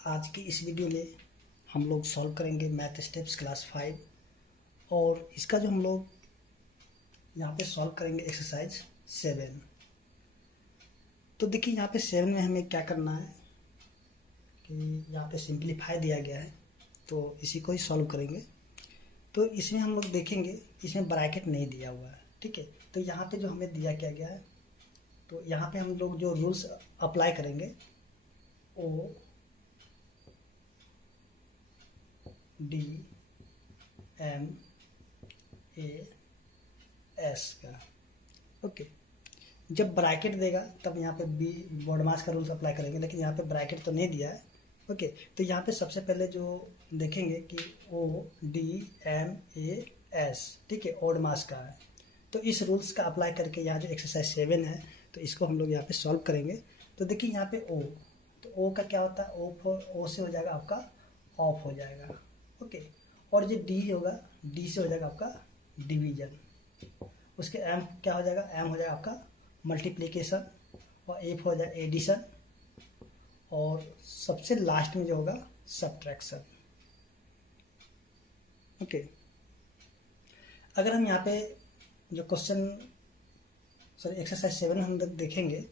आज की इस वीडियो में हम लोग सॉल्व करेंगे मैथ स्टेप्स क्लास 5 और इसका जो हम लोग यहाँ पे सॉल्व करेंगे एक्सरसाइज 7। तो देखिए यहाँ पे 7 में हमें क्या करना है कि यहाँ पे सिंप्लीफाई दिया गया है, तो इसी को ही सॉल्व करेंगे। तो इसमें हम लोग देखेंगे, इसमें ब्रैकेट नहीं दिया हुआ है, ठीक है। तो यहाँ पे जो हमें दिया क्या गया है, तो यहाँ पे हम लोग जो रूल्स अप्लाई करेंगे O D M A S का, ओके। जब ब्रैकेट देगा तब यहाँ पे बी बॉडमास का रूल्स अप्लाई करेंगे, लेकिन यहाँ पे ब्रैकेट तो नहीं दिया है, ओके। तो यहाँ पे सबसे पहले जो देखेंगे कि O D M A S, ठीक है, ऑड मास का है। तो इस रूल्स का अप्लाई करके यहाँ जो एक्सरसाइज 7 है, तो इसको हम लोग यहाँ पे सॉल्व करेंगे। तो देखिए यहाँ पे ओ, तो ओ का क्या होता है, ओ से हो जाएगा आपका ऑफ हो जाएगा, ओके। और जो डी होगा, डी से हो जाएगा आपका डिवीजन। उसके एम क्या हो जाएगा, एम हो जाएगा आपका मल्टीप्लिकेशन, और एफ हो जाएगा एडिशन, और सबसे लास्ट में जो होगा सब्ट्रैक्शन, ओके। अगर हम यहाँ पे जो क्वेश्चन सॉरी एक्सरसाइज 7 हम देखेंगे,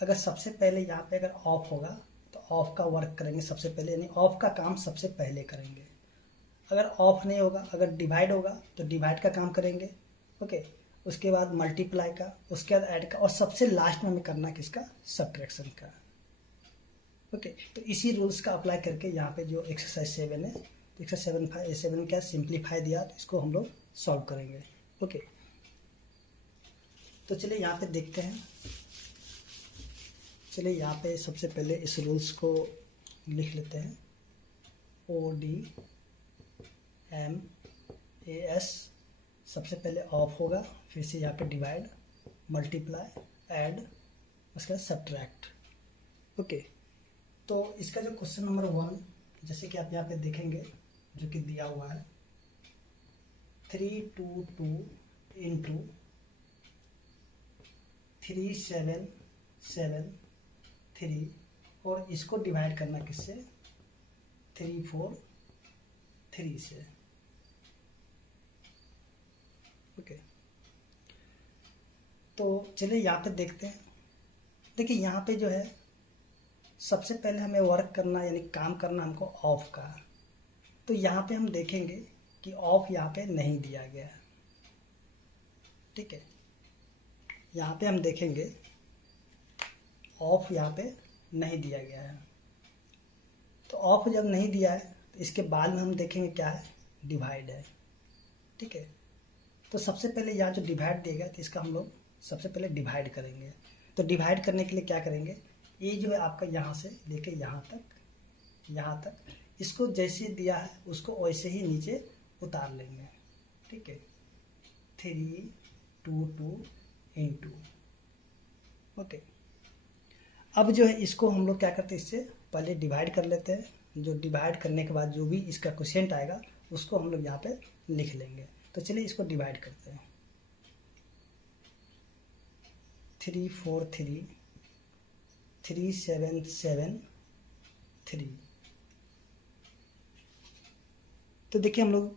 अगर सबसे पहले यहाँ पे अगर ऑफ होगा तो ऑफ का वर्क करेंगे सबसे पहले, यानी ऑफ का काम सबसे पहले करेंगे। अगर ऑफ नहीं होगा, अगर डिवाइड होगा तो डिवाइड का काम करेंगे, ओके। उसके बाद मल्टीप्लाई का, उसके बाद ऐड का, और सबसे लास्ट में हमें करना किसका, सब्ट्रैक्शन का, ओके। तो इसी रूल्स का अप्लाई करके यहाँ पे जो एक्सरसाइज 7 है, तो एक्सरसाइज 7 क्या सिंप्लीफाई दिया, तो इसको हम लोग सॉल्व करेंगे, ओके। तो चलिए यहाँ पे देखते हैं। चलिए यहाँ पे सबसे पहले इस रूल्स को लिख लेते हैं, O D M A S. सबसे पहले ऑफ होगा, फिर से यहाँ पे डिवाइड, मल्टीप्लाई, ऐड, उसके बाद सब्ट्रैक्ट, ओके। तो इसका जो क्वेश्चन नंबर 1, जैसे कि आप यहाँ पे देखेंगे जो कि दिया हुआ है 322 इंटू 3773, और इसको डिवाइड करना किससे, 343 से, ओके। तो चलिए यहाँ पे देखते हैं। देखिए यहाँ पे जो है सबसे पहले हमें वर्क करना, यानी काम करना हमको ऑफ का। तो यहाँ पे हम देखेंगे कि ऑफ यहाँ पे नहीं दिया गया है, ठीक है। यहाँ पे हम देखेंगे ऑफ यहाँ पे नहीं दिया गया है। तो ऑफ जब नहीं दिया है तो इसके बाद में हम देखेंगे क्या है, डिवाइड है, ठीक है। तो सबसे पहले यहाँ जो डिवाइड दिया गया, तो इसका हम लोग सबसे पहले डिवाइड करेंगे। तो डिवाइड करने के लिए क्या करेंगे, ये जो है आपका यहाँ से लेके यहाँ तक इसको जैसे दिया है उसको वैसे ही नीचे उतार लेंगे, ठीक है। 322 इंटू, ओके। अब जो है इसको हम लोग क्या करते हैं, इससे पहले डिवाइड कर लेते हैं। जो डिवाइड करने के बाद जो भी इसका क्वोशिएंट आएगा उसको हम लोग यहाँ पे लिख लेंगे। तो चलिए इसको डिवाइड करते हैं। 343 3773। तो देखिए हम लोग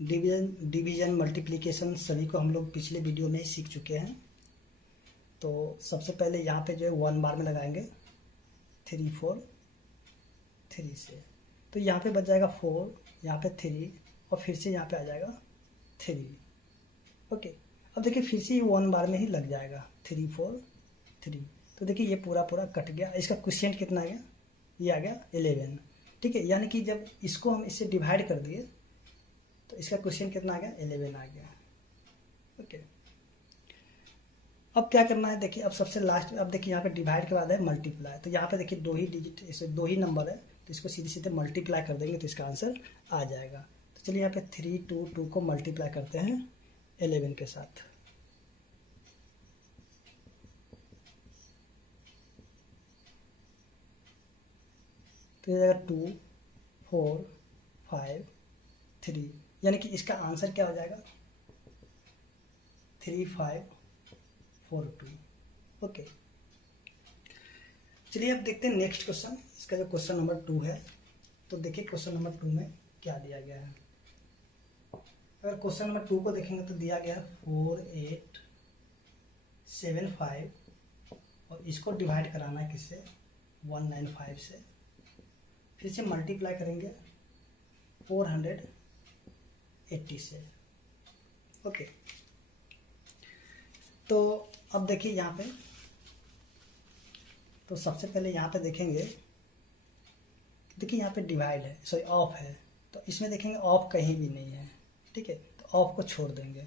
डिवीजन मल्टीप्लिकेशन सभी को हम लोग पिछले वीडियो में ही सीख चुके हैं। तो सबसे पहले यहाँ पे जो है 1 बार में लगाएंगे 343 से, तो यहाँ पे बच जाएगा 4, यहाँ पे 3, और फिर से यहाँ पे आ जाएगा 3, ओके। अब देखिए फिर से ये 1 बार में ही लग जाएगा 343। तो देखिए ये पूरा कट गया। इसका क्वोशिएंट कितना आ गया, ये आ गया 11, ठीक है। यानी कि जब इसको हम इससे डिवाइड कर दिए तो इसका क्वोशिएंट कितना आ गया, 11 आ गया, ओके। अब क्या करना है, देखिए अब सबसे लास्ट में, अब देखिए यहाँ पे डिवाइड के बाद है मल्टीप्लाई। तो यहाँ पे देखिए 2 ही डिजिट, इसे 2 ही नंबर है, तो इसको सीधे सीधे मल्टीप्लाई कर देंगे तो इसका आंसर आ जाएगा। तो चलिए यहाँ पे 322 को मल्टीप्लाई करते हैं 11 के साथ। तो ये जाएगा 2 4 5 3, यानी कि इसका आंसर क्या हो जाएगा, 3542, ओके। चलिए अब देखते हैं नेक्स्ट क्वेश्चन। इसका जो क्वेश्चन नंबर 2 है, तो देखिए क्वेश्चन नंबर 2 में क्या दिया गया है। अगर क्वेश्चन नंबर 2 को देखेंगे तो दिया गया 4875 और इसको डिवाइड कराना है किससे, 195 से। फिर से मल्टीप्लाई करेंगे 480 से। ओके, तो अब देखिए यहाँ पे, तो सबसे पहले यहाँ पे देखेंगे, देखिए यहाँ पे डिवाइड है, सॉरी ऑफ है, तो इसमें देखेंगे ऑफ कहीं भी नहीं है, ठीक है, तो ऑफ को छोड़ देंगे।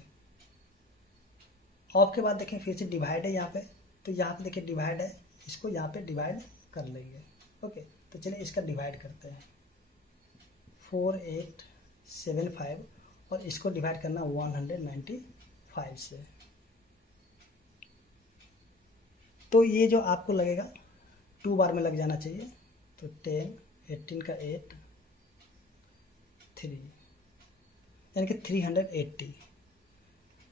ऑफ के बाद देखें फिर से डिवाइड है यहाँ पे, तो यहाँ पे देखिए डिवाइड है, इसको यहाँ पे डिवाइड कर लेंगे। ओके, तो चलिए इसका डिवाइड करते हैं 4875 और इसको डिवाइड करना 195 से। तो ये जो आपको लगेगा 2 बार में लग जाना चाहिए, तो 10, 18 का 8, 3 यानी कि 380।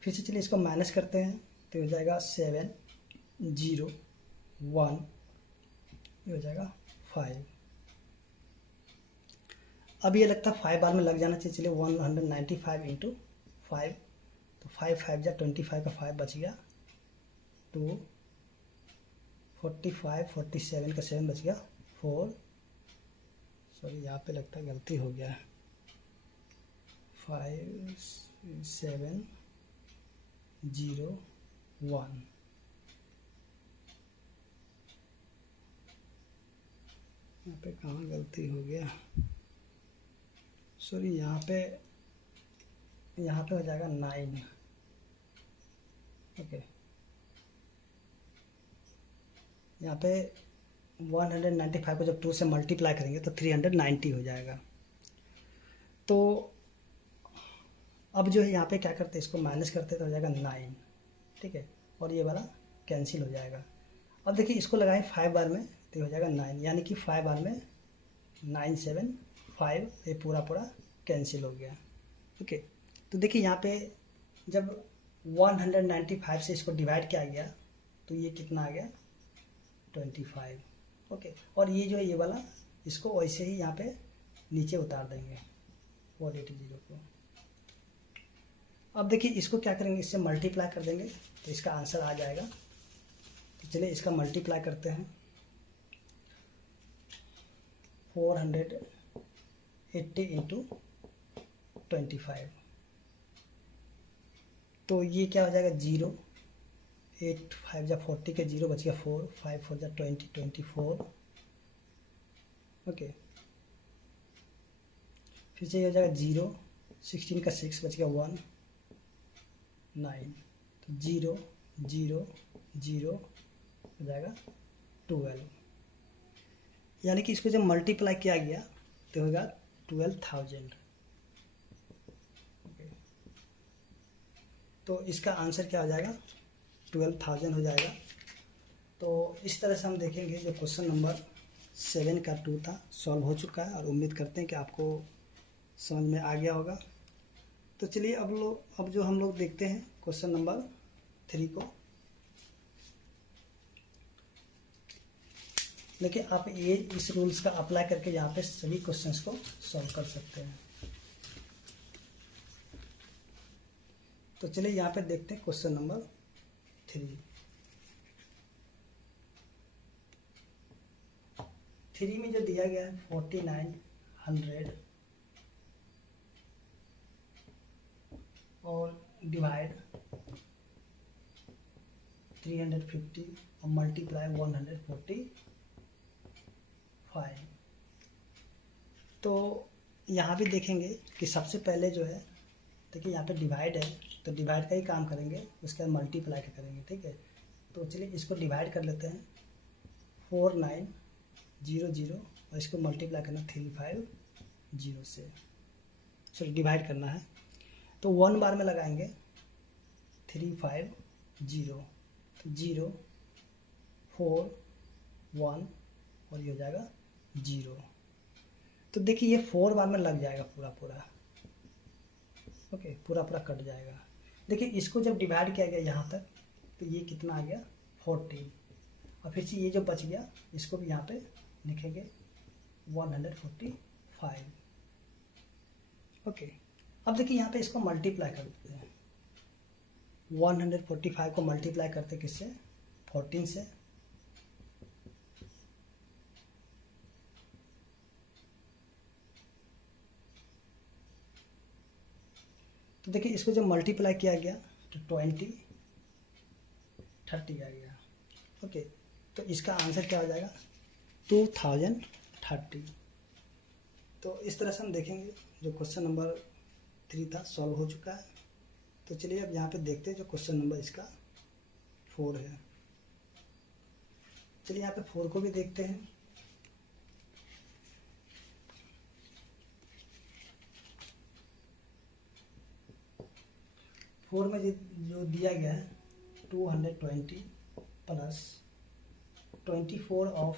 फिर से चलिए इसको माइनस करते हैं, तो हो जाएगा 7, 0, 1, ये हो जाएगा 5। अब ये लगता है 5 बार में लग जाना चाहिए। चलिए 195 इंटू 5, तो 5 5 जा 25 का 5 बच गया, 2, 45, 47 का 7 बच गया, 4, सॉरी यहाँ पे लगता है गलती हो गया, 5 7 0 1। यहाँ पे कहाँ गलती हो गया, सॉरी यहाँ पे हो जाएगा 9। ओके, यहाँ पे 195 को जब 2 से मल्टीप्लाई करेंगे तो 390 हो जाएगा। तो अब जो है यहाँ पे क्या करते हैं, इसको माइनस करते हैं तो हो जाएगा 9, ठीक है, और ये वाला कैंसिल हो जाएगा। अब देखिए इसको लगाएं 5 बार में तो हो जाएगा 9, यानी कि 5 बार में 9 7 5, ये पूरा कैंसिल हो गया। ओके, तो देखिए यहाँ पे जब 195 से इसको डिवाइड किया गया तो ये कितना आ गया, 25। ओके, और ये जो है ये वाला, इसको वैसे ही यहाँ पे नीचे उतार देंगे 480 को। अब देखिए इसको क्या करेंगे, इससे मल्टीप्लाई कर देंगे तो इसका आंसर आ जाएगा। तो चलिए इसका मल्टीप्लाई करते हैं, 480 इंटू 25, तो ये क्या हो जाएगा 0, 8 5 जा 40 के 0 बच गया 4, 5 4 जा 20, 24। ओके, फिर से ये हो जाएगा 0, 16 का 6 बच गया 1, 9, तो 0 0 0 हो जाएगा 12, यानी कि इसको जब मल्टीप्लाई किया गया तो होगा 12,000। तो इसका आंसर क्या हो जाएगा, 12,000 हो जाएगा। तो इस तरह से हम देखेंगे जो क्वेश्चन नंबर 7 का 2 था सॉल्व हो चुका है, और उम्मीद करते हैं कि आपको समझ में आ गया होगा। तो चलिए अब जो हम लोग देखते हैं क्वेश्चन नंबर 3 को। देखिए आप ये इस रूल्स का अप्लाई करके यहाँ पे सभी क्वेश्चंस को सॉल्व कर सकते हैं। तो चलिए यहाँ पे देखते हैं क्वेश्चन नंबर 3 में जो दिया गया है 4900 और डिवाइड 350 और मल्टीप्लाई 145। तो यहाँ भी देखेंगे कि सबसे पहले जो है, देखिए यहाँ पे डिवाइड है तो डिवाइड का ही काम करेंगे, उसके बाद मल्टीप्लाई का करेंगे, ठीक है। तो चलिए इसको डिवाइड कर लेते हैं 4900 और इसको मल्टीप्लाई करना 350 से, चलिए डिवाइड करना है। तो 1 बार में लगाएंगे 350, तो 0 4 1 और ये हो जाएगा 0। तो देखिए ये 4 बार में लग जाएगा पूरा। ओके, पूरा कट जाएगा। देखिए इसको जब डिवाइड किया गया यहाँ तक तो ये कितना आ गया 40, और फिर से ये जो बच गया इसको भी यहाँ पे लिखेंगे 145। ओके, अब देखिए यहाँ पे इसको मल्टीप्लाई कर देते हैं। 145 को मल्टीप्लाई करते किससे, 14 से। तो देखिए इसको जब मल्टीप्लाई किया गया तो 20 30 आ गया। ओके, तो इसका आंसर क्या हो जाएगा, 2030। तो इस तरह से हम देखेंगे जो क्वेश्चन नंबर 3 था सॉल्व हो चुका है। तो चलिए अब यहाँ पे देखते हैं जो क्वेश्चन नंबर इसका 4 है। चलिए यहाँ पे 4 को भी देखते हैं। फोर में जो दिया गया है 220 प्लस 24 ऑफ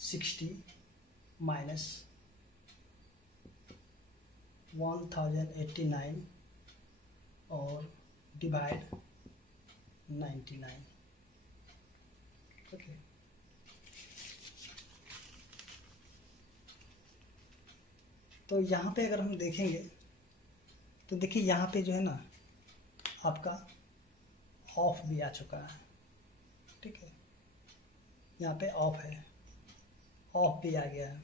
60 माइनस 1089 और डिवाइड 99। ओके, तो यहाँ पे अगर हम देखेंगे तो देखिए यहाँ पे जो है ना आपका ऑफ भी आ चुका है। ठीक है, यहाँ पे ऑफ है, ऑफ भी आ गया है।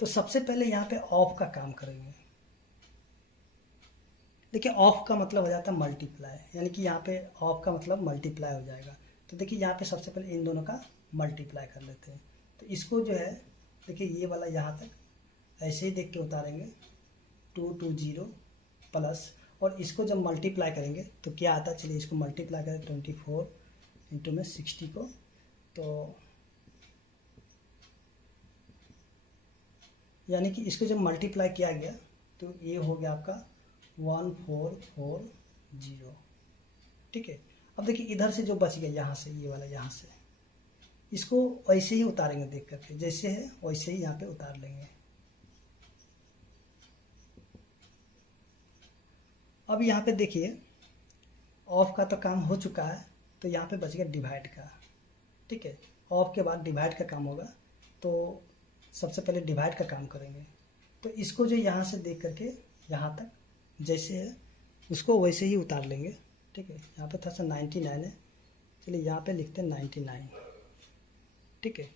तो सबसे पहले यहाँ पे ऑफ का काम करेंगे। देखिए ऑफ का मतलब हो जाता है मल्टीप्लाई, यानी कि यहाँ पे ऑफ का मतलब मल्टीप्लाई हो जाएगा। तो देखिए यहाँ पे सबसे पहले इन दोनों का मल्टीप्लाई कर लेते हैं। तो इसको जो है देखिए ये वाला यहाँ तक ऐसे ही देख के उतारेंगे 220 प्लस, और इसको जब मल्टीप्लाई करेंगे तो क्या आता है, चलिए इसको मल्टीप्लाई करें 24 इंटू में 60 को, तो यानी कि इसको जब मल्टीप्लाई किया गया तो ये हो गया आपका 1440। ठीक है, अब देखिए इधर से जो बच गया यहाँ से, ये वाला यहाँ से, इसको वैसे ही उतारेंगे देख करके, जैसे है वैसे ही यहाँ पे उतार लेंगे। अब यहाँ पे देखिए ऑफ का तो काम हो चुका है, तो यहाँ पे बच गया डिवाइड का। ठीक है, ऑफ के बाद डिवाइड का काम होगा, तो सबसे पहले डिवाइड का काम करेंगे। तो इसको जो यहाँ से देख करके यहाँ तक जैसे है उसको वैसे ही उतार लेंगे। ठीक है, यहाँ पे थोड़ा सा 99 है, चलिए यहाँ पे लिखते हैं 99। ठीक है,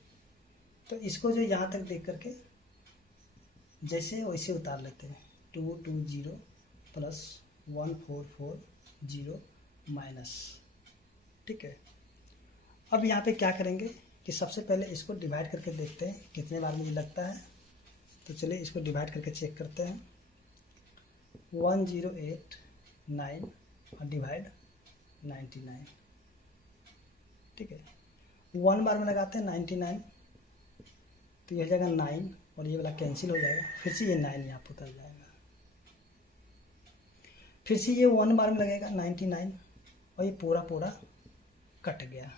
तो इसको जो यहाँ तक देख करके जैसे वैसे उतार लेते हैं 220 प्लस 1440 माइनस। ठीक है, अब यहाँ पे क्या करेंगे कि सबसे पहले इसको डिवाइड करके देखते हैं कितने बार मुझे लगता है। तो चलिए इसको डिवाइड करके चेक करते हैं। 1089 और डिवाइड 99। ठीक है, 1 बार में लगाते हैं 99, तो यह हो जाएगा 9 और ये वाला कैंसिल हो जाएगा, फिर से ये 9 यहाँ पर उतर जाएगा, फिर से ये 1 बार में लगेगा 99 और ये पूरा पूरा कट गया।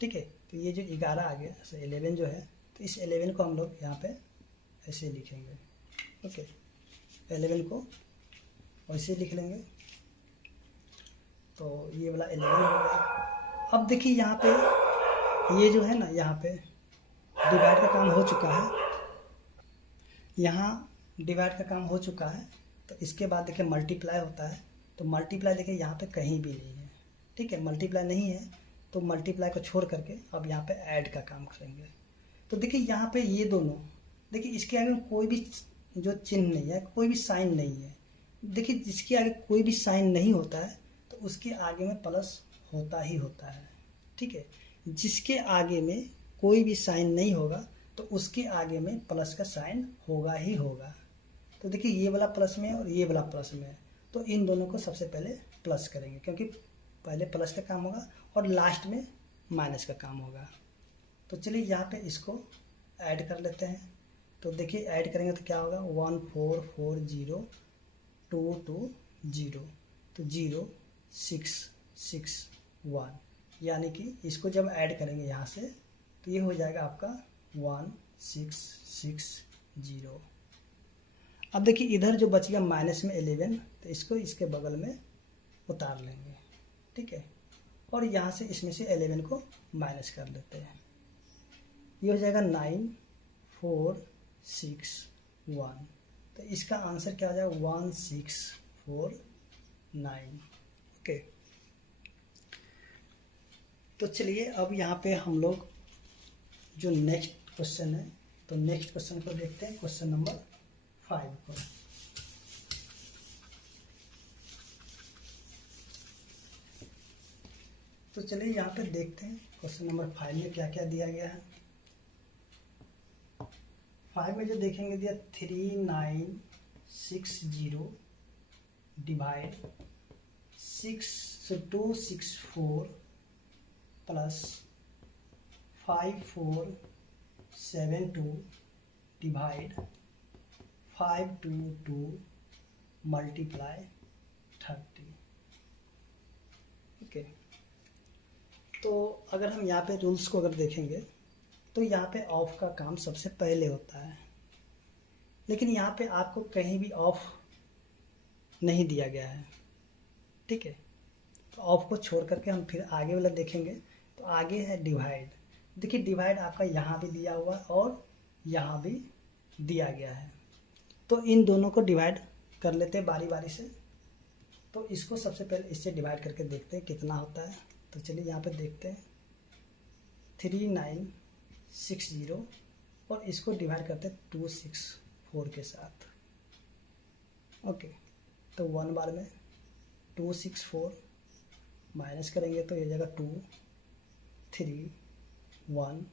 ठीक है, तो ये जो 11 आ गया, 11 जो है, तो इस 11 को हम लोग यहाँ पे ऐसे लिखेंगे। ओके, 11 को ऐसे लिख लेंगे, तो ये वाला 11 हो गया। अब देखिए यहाँ पे ये जो है ना, यहाँ पे डिवाइड का काम हो चुका है, यहाँ डिवाइड का काम हो चुका है। तो इसके बाद देखिए मल्टीप्लाई होता है, तो मल्टीप्लाई देखिए यहाँ पे कहीं भी नहीं है। ठीक है, मल्टीप्लाई नहीं है, तो मल्टीप्लाई को छोड़ करके अब यहाँ पे ऐड का काम करेंगे। तो देखिए यहाँ पे ये दोनों, देखिए इसके आगे कोई भी जो चिन्ह नहीं है, कोई भी साइन नहीं है। देखिए जिसके आगे कोई भी साइन नहीं होता है तो उसके आगे में प्लस होता ही होता है। ठीक है, जिसके आगे में कोई भी साइन नहीं होगा तो उसके आगे में प्लस का साइन होगा ही होगा। तो देखिए ये वाला प्लस में है और ये वाला प्लस में है, तो इन दोनों को सबसे पहले प्लस करेंगे, क्योंकि पहले प्लस का काम होगा और लास्ट में माइनस का काम होगा। तो चलिए यहाँ पे इसको ऐड कर लेते हैं। तो देखिए ऐड करेंगे तो क्या होगा, 1440220, तो 0661, यानी कि इसको जब ऐड करेंगे यहाँ से तो ये हो जाएगा आपका 1660। अब देखिए इधर जो बच गया माइनस में 11, तो इसको इसके बगल में उतार लेंगे। ठीक है, और यहाँ से इसमें से 11 को माइनस कर देते हैं। ये हो जाएगा 9 4 6 1। तो इसका आंसर क्या हो जाएगा 1649। ओके, तो चलिए अब यहाँ पे हम लोग जो नेक्स्ट क्वेश्चन है, तो नेक्स्ट क्वेश्चन को देखते हैं, क्वेश्चन नंबर 5 को। तो चलिए यहाँ पे देखते हैं क्वेश्चन नंबर 5 में क्या क्या दिया गया है। 5 में जो देखेंगे दिया 3960 divide 264 plus 5472 divide 522 multiply 30। Okay, तो अगर हम यहाँ पे रूल्स को अगर देखेंगे तो यहाँ पे ऑफ का काम सबसे पहले होता है, लेकिन यहाँ पे आपको कहीं भी ऑफ नहीं दिया गया है। ठीक है, तो ऑफ को छोड़ करके हम फिर आगे वाला देखेंगे। तो आगे है डिवाइड। देखिए डिवाइड आपका यहाँ भी दिया हुआ और यहाँ भी दिया गया है, तो इन दोनों को डिवाइड कर लेते हैं बारी बारी से। तो इसको सबसे पहले इससे डिवाइड करके देखते हैं कितना होता है। तो चलिए यहाँ पे देखते हैं 3960 और इसको डिवाइड करते हैं 264 के साथ। ओके, तो 1 बार में 264 माइनस करेंगे तो ये जाएगा 2 3 1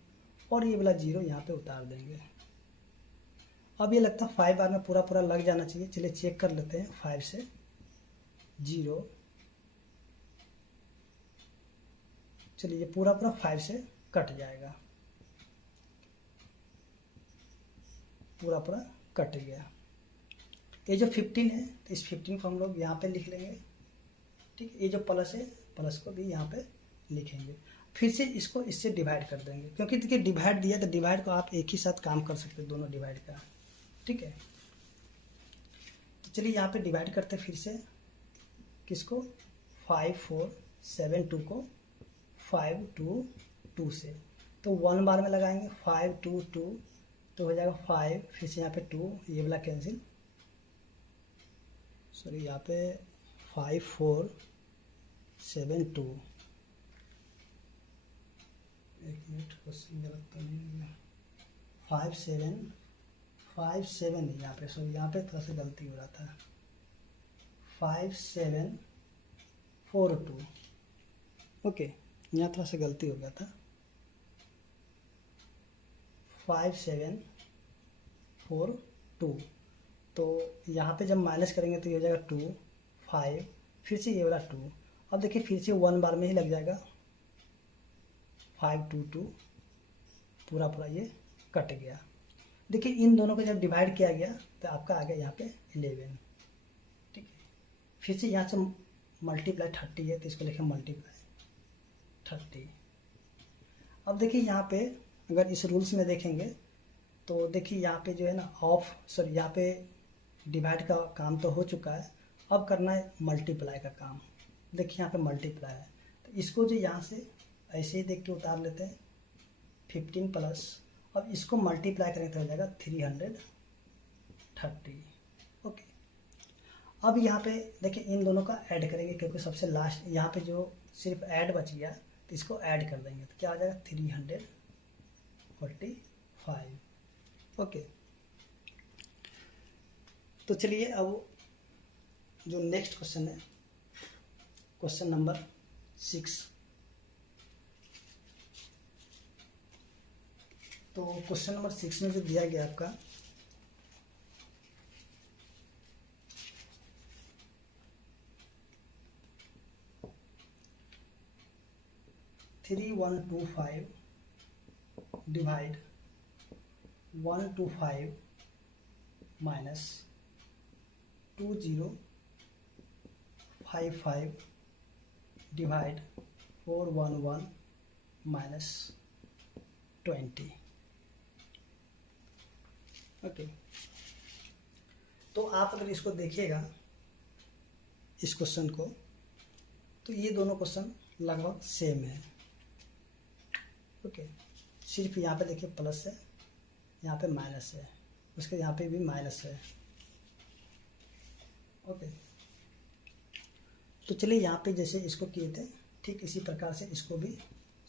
और ये वाला 0 यहाँ पे उतार देंगे। अब ये लगता है 5 बार में पूरा पूरा लग जाना चाहिए। चलिए चेक कर लेते हैं। 5 से 0, चलिए ये पूरा पूरा 5 से कट जाएगा, पूरा पूरा कट गया। ये जो 15 है तो इस 15 को हम लोग यहाँ पे लिख लेंगे। ठीक, ये जो प्लस है प्लस को भी यहाँ पे लिखेंगे। फिर से इसको इससे डिवाइड कर देंगे, क्योंकि देखिए डिवाइड दिया तो डिवाइड को आप एक ही साथ काम कर सकते हैं, दोनों डिवाइड का। ठीक है, तो चलिए यहाँ पे डिवाइड करते हैं फिर से किसको 5472 को 522 से। तो 1 बार में लगाएंगे 522 तो हो जाएगा 5, फिर से यहाँ पे 2, ये वाला कैंसिल, सॉरी यहाँ पे 5472, एक मिनट क्वेश्चन गलत तो नहीं है, 57 नहीं यहाँ पे, सॉरी यहाँ पे थोड़ा सा गलती हो रहा था, 5742। ओके, यहाँ थोड़ा सा गलती हो गया था, 5742। तो यहाँ पे जब माइनस करेंगे तो ये हो जाएगा 2 5, फिर से ये वाला 2। अब देखिए फिर से 1 बार में ही लग जाएगा 522, पूरा पूरा ये कट गया। देखिए इन दोनों को जब डिवाइड किया गया तो आपका आ गया यहाँ पे 11। ठीक है, फिर से यहाँ से मल्टीप्लाई 30 है तो इसको लिखें मल्टीप्लाई 30। अब देखिए यहाँ पे अगर इस रूल्स में देखेंगे तो देखिए यहाँ पे जो है ना ऑफ, सॉरी यहाँ पे डिवाइड का काम तो हो चुका है, अब करना है मल्टीप्लाई का काम। देखिए यहाँ पे मल्टीप्लाई है तो इसको जो यहाँ से ऐसे ही देख के उतार लेते हैं 15 प्लस, अब इसको मल्टीप्लाई करेंगे तो हो जाएगा 330। ओके, अब यहाँ पे देखिए इन दोनों का ऐड करेंगे, क्योंकि सबसे लास्ट यहाँ पे जो सिर्फ ऐड बच गया तो इसको ऐड कर देंगे तो क्या आ जाएगा 345। ओके, तो चलिए अब जो नेक्स्ट क्वेश्चन है, क्वेश्चन नंबर 6। तो क्वेश्चन नंबर 6 में जो दिया गया आपका 3125 divide 125 minus 2055 divide 411 minus 20। Okay, तो आप अगर इसको देखिएगा इस क्वेश्चन को, तो ये दोनों क्वेश्चन लगभग सेम है। ओके, सिर्फ यहाँ पे देखिए प्लस है, यहाँ पे माइनस है, उसके यहाँ पे भी माइनस है। ओके, तो चलिए यहाँ पे जैसे इसको किए थे ठीक इसी प्रकार से इसको भी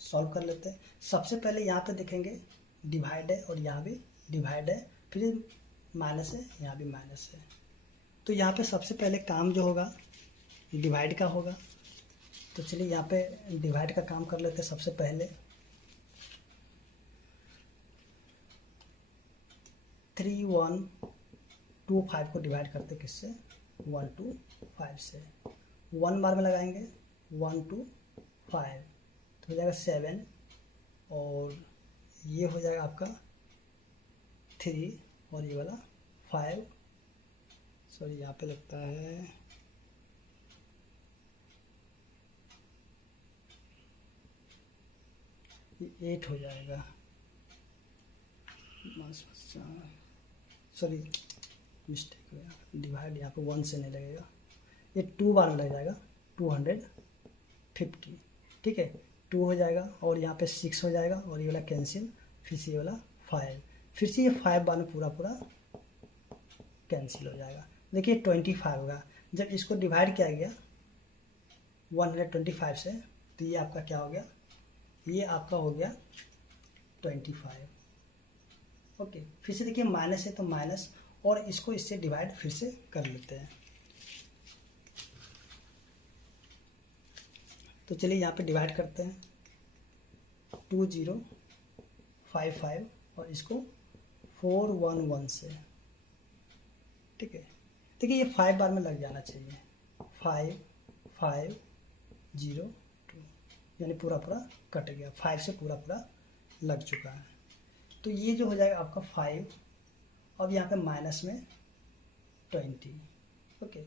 सॉल्व कर लेते हैं। सबसे पहले यहाँ पे देखेंगे डिवाइड है और यहाँ भी डिवाइड है, फिर माइनस है, यहाँ भी माइनस है। तो यहाँ पे सबसे पहले काम जो होगा डिवाइड का होगा। तो चलिए यहाँ पे डिवाइड का काम कर लेते हैं। सबसे पहले 3 1 2 5 को डिवाइड करते किससे, 1 2 5 से। 1 बार में लगाएंगे 1 2 5 तो हो जाएगा 7 और ये हो जाएगा आपका 3 और ये वाला 5, सॉरी यहाँ पे लगता है 8 हो जाएगा, सॉरी मिस्टेक हो गया, डिवाइड यहाँ पे 1 से नहीं लगेगा, ये 2 बार में लग जाएगा 250, ठीक है 2 हो जाएगा और यहाँ पे 6 हो जाएगा और ये वाला कैंसिल, फिर से ये वाला 5, फिर से ये 5 बार में पूरा कैंसिल हो जाएगा। देखिए 25 होगा। जब इसको डिवाइड किया गया 125 से तो ये आपका क्या हो गया, ये आपका हो गया 25। ओके, फिर से देखिए माइनस है तो माइनस, और इसको इससे डिवाइड फिर से कर लेते हैं। तो चलिए यहाँ पे डिवाइड करते हैं 2055 और इसको 411 से, ठीक है। देखिए ये 5 बार में लग जाना चाहिए, 5 5 0 2, यानी पूरा कट गया, 5 से पूरा लग चुका है। तो ये जो हो जाएगा आपका 5, अब यहाँ पे माइनस में 20। ओके,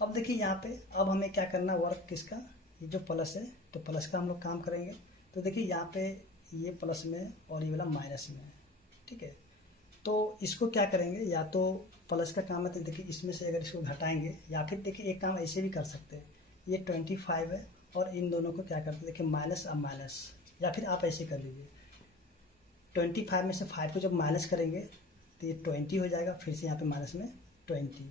अब देखिए यहाँ पे अब हमें क्या करना, वर्क किसका, ये जो प्लस है तो प्लस का हम लोग काम करेंगे। तो देखिए यहाँ पे ये प्लस में और ये वाला माइनस में है, ठीक है। तो इसको क्या करेंगे, या तो प्लस का काम है तो देखिए इसमें से अगर इसको घटाएंगे, या फिर देखिए एक काम ऐसे भी कर सकते हैं, ये 25 है और इन दोनों को क्या करते हैं, देखिए माइनस अब माइनस, या फिर आप ऐसे कर लीजिए 25 में से 5 को जब माइनस करेंगे तो ये 20 हो जाएगा, फिर से यहाँ पे माइनस में 20।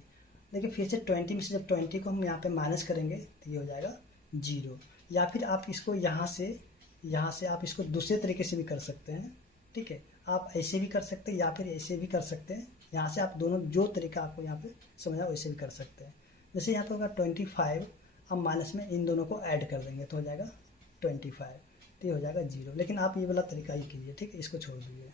देखिए फिर से 20 में से जब 20 को हम यहाँ पे माइनस करेंगे तो ये हो जाएगा 0। या फिर आप इसको यहाँ से आप इसको दूसरे तरीके से भी कर सकते हैं, ठीक है। आप ऐसे भी कर सकते हैं या फिर ऐसे भी कर सकते हैं। यहाँ से आप दोनों जो तरीका आपको यहाँ पे समझा वैसे भी कर सकते हैं। जैसे यहाँ पे होगा 25, अब माइनस में इन दोनों को ऐड कर देंगे तो हो जाएगा 25, तो ये हो जाएगा 0। लेकिन आप ये वाला तरीका ही कीजिए, ठीक है, इसको छोड़ दीजिए।